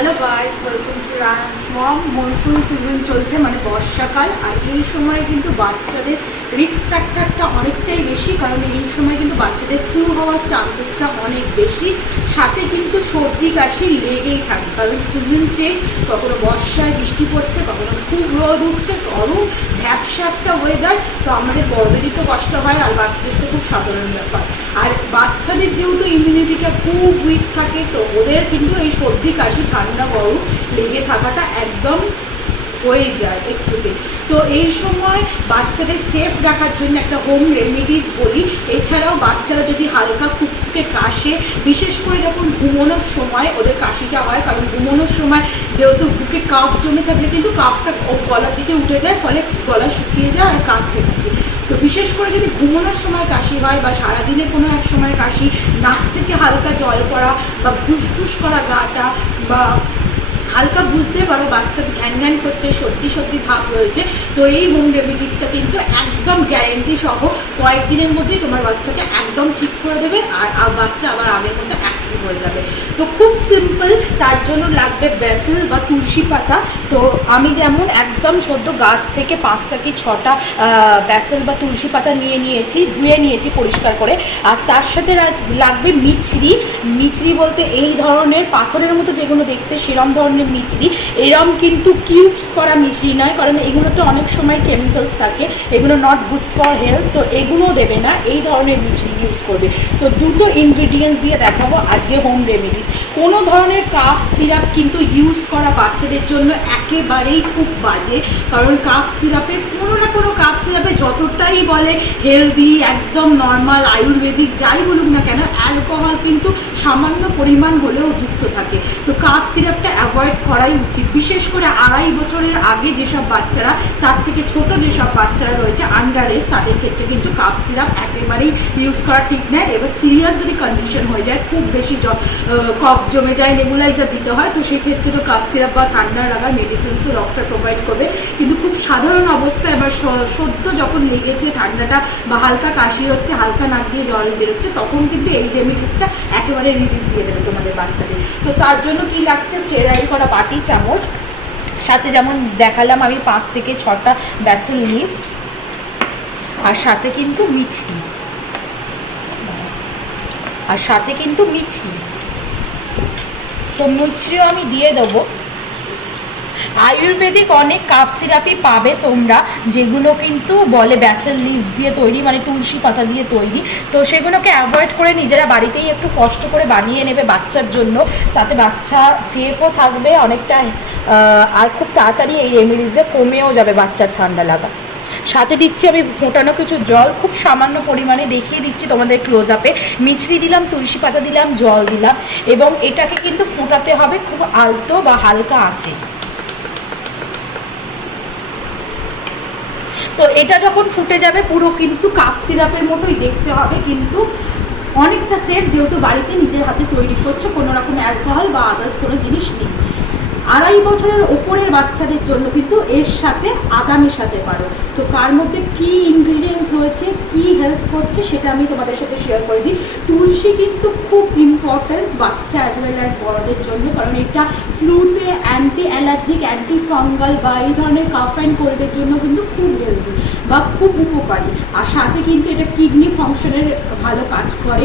Hello guys, welcome to Rayan's mom. Monsoon season চলছে, মানে বর্ষাকাল। আর এই সময় কিন্তু বাচ্চাদের রিস্ক ফ্যাক্টরটা অনেকটাই বেশি, কারণ এই সময় কিন্তু বাচ্চাদের ফ্লু হওয়ার চান্সেসটা অনেক বেশি। সাথে কিন্তু সর্দি কাশি লেগেই থাকে, কারণ সিজন চেঞ্জ। কখনো বর্ষায় বৃষ্টি পড়ছে, কখনো খুব রোদ উঠছে, গরম ভ্যাপসা একটা ওয়েদার। তো আমাদের বড়দেরই তো কষ্ট হয়, আর বাচ্চাদের তো খুব সাধারণ ব্যাপার। আর বাচ্চাদের যেহেতু ইমিউনিটিটা খুব উইক থাকে, তো ওদের কিন্তু এই সর্দি কাশি ঠান্ডা গরম লেগে থাকাটা একদম হয়ে যায় একটুতে। তো এই সময় বাচ্চাদের সেফ রাখার জন্য একটা হোম রেমেডিস বলি। এছাড়াও বাচ্চারা যদি হালকা খুবকে কাশে, বিশেষ করে যখন ঘুমানোর সময় ওদের কাশিটা হয়, কারণ ঘুমানোর সময় যেহেতু বুকে কাফ জমে থাকলে কিন্তু কাফটা গলার দিকে উঠে যায়, ফলে গলা শুকিয়ে যায় আর কাশতে থাকে। তো বিশেষ করে যদি ঘুমানোর সময় কাশি হয়, বা সারাদিনে কোনো এক সময় কাশি, নাক থেকে হালকা জল পড়া, বা ঘুসঘুস করা গাটা, বা হালকা বুঝতে পারো বাচ্চা ঘ্যান ঘ্যান করছে, সত্যি সত্যি ভাব রয়েছে, তো এই হোম রেমেডিসটা কিন্তু একদম গ্যারেন্টি সহ কয়েকদিনের মধ্যেই তোমার বাচ্চাকে একদম ঠিক করে দেবে, আর বাচ্চা আবার আগের মতো অ্যাক্টিভ হয়ে যাবে। তো খুব সিম্পল, তার জন্য লাগবে বেসিল বা তুলসী পাতা। তো আমি যেমন একদম সদ্য গাছ থেকে 5টা কি 6টা বেসিল বা তুলসী পাতা নিয়ে নিয়েছি, ধুয়ে নিয়েছি পরিষ্কার করে। আর তার সাথে লাগবে মিছরি। মিছরি বলতে এই ধরনের পাথরের মতো যেগুলো দেখতে, সেরম ধরনের মিছরি। এরম কিন্তু কিউবস করা মিছরি নয়, কারণ এগুলোতে অনেক সময় কেমিক্যালস থাকে, এগুলো নট গুড ফর হেলথ। তো এগুলো দেবে না, এই ধরনের মিছরি ইউজ করবে। তো দুটো ইনগ্রিডিয়েন্টস দিয়ে দেখাবো আজকে হোম রেমেডিস। কোনো ধরনের কাফ সিরাপ কিন্তু ইউজ করা বাচ্চাদের জন্য একেবারেই খুব বাজে, কারণ কাফ সিরাপে কোনো না কোনো কাফ সিরাপে যতটাই বলে হেলদি, একদম নর্মাল আয়ুর্বেদিক যাই বলুক না কেন, অ্যালকোহল কিন্তু সামান্য পরিমাণ হলেও যুক্ত থাকে। তো কাফ সিরাপটা অ্যাভয়েড করাই উচিত, বিশেষ করে 2.5 বছরের আগে যেসব বাচ্চারা, তার থেকে ছোট যেসব বাচ্চারা রয়েছে আন্ডার এজ, তাদের ক্ষেত্রে কিন্তু কাফ সিরাপ একেবারেই ইউজ করা ঠিক নয়। এবার সিরিয়াস যদি কন্ডিশন হয়ে যায়, খুব বেশি কফ জমে যায়, নেবুলাইজার দিতে হয়, তো সেক্ষেত্রে তো কাফ সিরাপ বা ঠান্ডা লাগার মেডিসিনস তো ডক্টর প্রোভাইড করবে। কিন্তু খুব সাধারণ অবস্থায়, এবার সদ্য যখন লেগেছে ঠান্ডাটা, বা হালকা কাশি হচ্ছে, হালকা নাক দিয়ে জল বেরোচ্ছে, তখন কিন্তু এই রেমেডিসটা একেবারে রিলিফ দিয়ে দেবে তোমাদের বাচ্চাদের। তো তার জন্য কি লাগছে, স্টেরাইল করা বাটি, চামচ, সাথে যেমন দেখালাম আমি 5 থেকে 6টা বেসিল লিভস, আর সাথে কিন্তু মিছরি, আর সাথে কিন্তু মিছরি। তো মিছরিও আমি দিয়ে দেবো। আয়ুর্বেদিক অনেক কাফ সিরাপই পাবে তোমরা, যেগুলো কিন্তু বলে বেসিল লিভস দিয়ে তৈরি, মানে তুলসী পাতা দিয়ে তৈরি। তো সেগুলোকে অ্যাভয়েড করে নিজেরা বাড়িতেই একটু কষ্ট করে বানিয়ে নেবে বাচ্চার জন্য, তাতে বাচ্চা সেফও থাকবে অনেকটা, আর খুব তাড়াতাড়ি এই রেমেডিসে কমেও যাবে বাচ্চার ঠান্ডা লাগা। সাথে দিচ্ছি আমি ফোটানো কিছু জল, খুব সামান্য পরিমাণে দেখিয়ে দিচ্ছি তোমাদের ক্লোজ আপে। মিছরি দিলাম, তুলসী পাতা দিলাম, জল দিলাম, এবং এটাকে কিন্তু ফোটাতে হবে খুব আলতো বা হালকা আঁচে। তো এটা যখন ফুটে যাবে, পুরো কিন্তু কাফ সিরাপের মতোই দেখতে হবে, কিন্তু অনেকটা সেফ, যেহেতু বাড়িতে নিজের হাতে তৈরি করছো, কোনো রকম অ্যালকোহল বা আদার্স কোনো জিনিস নেই। 2.5 বছরের ওপরের বাচ্চাদের জন্য কিন্তু এর সাথে আদা মেশাতে পারো। তো কার মধ্যে কী ইনগ্রিডিয়েন্টস রয়েছে, কী হেল্প করছে, সেটা আমি তোমাদের সাথে শেয়ার করে দিই। তুলসী কিন্তু খুব ইম্পর্টেন্স বাচ্চা অ্যাজ ওয়েল অ্যাজ বড়দের জন্য, কারণ এটা ফ্লুতে অ্যান্টি অ্যালার্জিক, অ্যান্টি ফাঙ্গাল বা এই ধরনের কাফ অ্যান্ড কোল্ডের জন্য কিন্তু খুব হেলদি বা খুব উপকারী। আর সাথে কিন্তু এটা কিডনি ফাংশনের ভালো কাজ করে,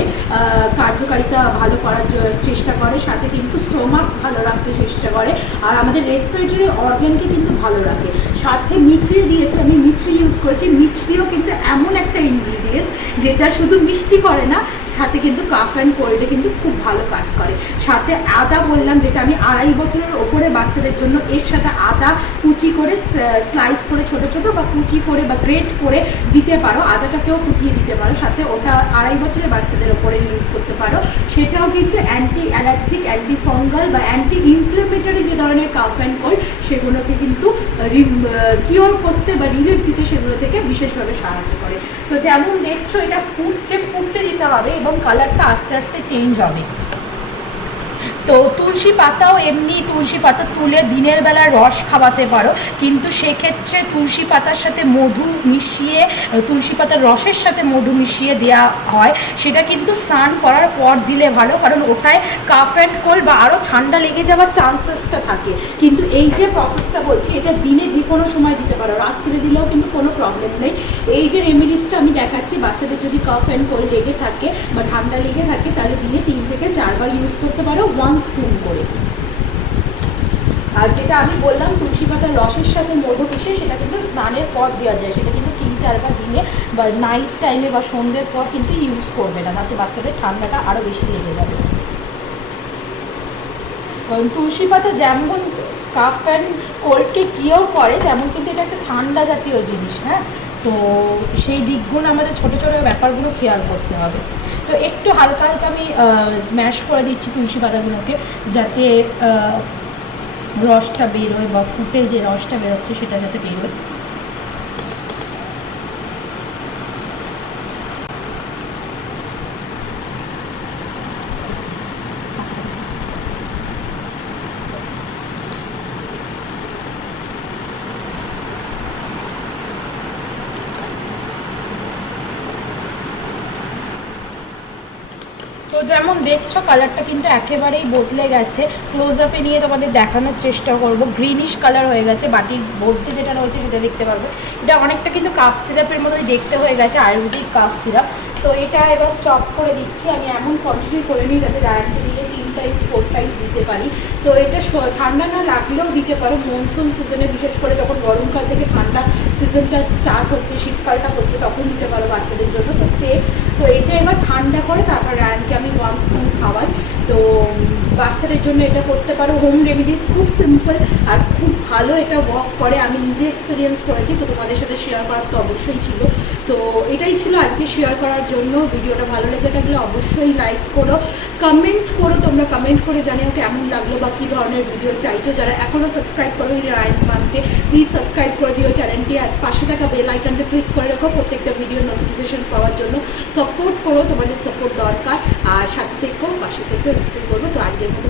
কার্যকারিতা ভালো করার চেষ্টা করে, সাথে কিন্তু স্টোমাক ভালো রাখতে চেষ্টা করে, আর আমাদের রেসপিরেটরি অর্গানকে কিন্তু ভালো রাখে। সাথে মিছরি দিয়েছে, আমি মিছরি ইউজ করেছি। মিছরিও কিন্তু এমন একটা ইনগ্রিডিয়েন্টস যেটা শুধু মিষ্টি করে না, সাথে কিন্তু কাফ অ্যান্ড কোল্ডে কিন্তু খুব ভালো কাজ করে। সাথে আদা বললাম, যেটা আমি 2.5 বছরের ওপরে বাচ্চাদের জন্য, এর সাথে আদা কুচি করে স্লাইস করে ছোটো ছোটো, বা কুচি করে বা গ্রেট করে দিতে পারো, আদাটাকেও ফুটিয়ে দিতে পারো, সাথে ওটা 2.5 বছরের বাচ্চাদের ওপরে ইউজ করতে পারো। সেটাও কিন্তু অ্যান্টি অ্যালার্জিক, অ্যান্টি ফাঙ্গাল বা অ্যান্টি ইনফ্লেমেটরি যে ধরনের কাফ অ্যান্ড কোল্ড, সেগুলোকে কিন্তু কিওর করতে বা রিলিফ দিতে সেগুলো থেকে বিশেষভাবে সাহায্য করে। তো যেমন দেখছো, এটা ফুটছে, ফুটতে দিতে হবে, এবং কালারটা আস্তে আস্তে চেঞ্জ হবে। তো তুলসী পাতাও এমনি তুলসী পাতা তুলে দিনের বেলা রস খাওয়াতে পারো, কিন্তু সেক্ষেত্রে তুলসী পাতার সাথে মধু মিশিয়ে, তুলসী পাতার রসের সাথে মধু মিশিয়ে দেওয়া হয়, সেটা কিন্তু স্নান করার পর দিলে ভালো, কারণ ওটায় কাফ অ্যান্ড কোল্ড বা আরও ঠান্ডা লেগে যাওয়ার চান্সেসটা থাকে। কিন্তু এই যে প্রসেসটা বলছি এটা দিনে যে কোনো সময় দিতে পারো, রাত্রে দিলেও কিন্তু কোনো প্রবলেম নেই। এই যে রেমেডিসটা আমি দেখাচ্ছি, বাচ্চাদের যদি কাফ অ্যান্ড কোল্ড লেগে থাকে বা ঠান্ডা লেগে থাকে তাহলে দিনে 3 থেকে 4 বার ইউজ করতে পারো 1 স্পুন করে। আর যেটা আমি বললাম তুলসী পাতার রসের সাথে মধু মিশে, সেটা কিন্তু স্নানের পর দেওয়া যায়, সেটা কিন্তু 3-4 বার দিনে বা নাইট টাইমে বা সন্ধ্যের পর কিন্তু ইউজ করবে না, তাতে বাচ্চাদের ঠান্ডাটা আরও বেশি লেগে যাবে। কারণ তুলসী পাতা যেমন কাফ অ্যান্ড কোল্ডকে কিওর করে, তেমন কিন্তু এটা একটা ঠান্ডা জাতীয় জিনিস। হ্যাঁ, তো সেই দিকগুলো আমাদের ছোটো ছোটো ব্যাপারগুলো খেয়াল করতে হবে। তো একটু হালকা হালকা আমি স্ম্যাশ করে দিচ্ছি তুলসী পাতাগুলোকে, যাতে রসটা বেরোয় বা ফুটে যে রসটা বেরোচ্ছে সেটা যাতে বেরোয়। তো যেমন দেখছো কালারটা কিন্তু একেবারেই বদলে গেছে, ক্লোজ আপে নিয়ে তোমাদের দেখানোর চেষ্টা করব। গ্রিনিশ কালার হয়ে গেছে, বাটির মধ্যে যেটা রয়েছে সেটা দেখতে পারবে। এটা অনেকটা কিন্তু কাফ সিরাপের মতোই দেখতে হয়ে গেছে, আয়ুর্বেদিক কাফ সিরাপ। তো এটা এবার স্টপ করে দিচ্ছি, আমি এমন কোয়ান্টিটি করে নিই যাতে রায়ানকে দিলে 3 টাইমস 4 টাইমস দিতে পারি। তো এটা ঠান্ডা না লাগলেও দিতে পারো, মনসুন সিজনে বিশেষ করে যখন গরমকাল থেকে ঠান্ডা সিজনটা স্টার্ট হচ্ছে, শীতকালটা হচ্ছে, তখন দিতে পারো বাচ্চাদের জন্য। তো সেফ। তো এটা এবার ঠান্ডা করে তারপর রায়ানকে আমি 1 স্পুন খাওয়াই। তো বাচ্চাদের জন্য এটা করতে পারো। হোম রেমেডিস খুব সিম্পল আর খুব ভালো এটা ওয়ার্ক করে, আমি নিজে এক্সপিরিয়েন্স করেছি, তো তোমাদের সাথে শেয়ার করার তো অবশ্যই ছিল। তো এটাই ছিল আজকে শেয়ার করার জন্য। ভিডিওটা ভালো লেগে থাকলে অবশ্যই লাইক করো, কমেন্ট করো, তোমরা কমেন্ট করে জানিও কেমন লাগলো বা কী ধরনের ভিডিও চাইছো। যারা এখনও সাবস্ক্রাইব করো রায়ানস মান্থকে, প্লিজ সাবস্ক্রাইব করে দিও চ্যানেলটি, আর পাশে থাকা বেল আইকনটা ক্লিক করে রাখো প্রত্যেকটা ভিডিওর নোটিফিকেশন পাওয়ার জন্য। সাপোর্ট করো, তোমাদের সাপোর্ট দরকার, আর সাথে থেকেও পাশে থেকেও বলবো। তো আজকের মতো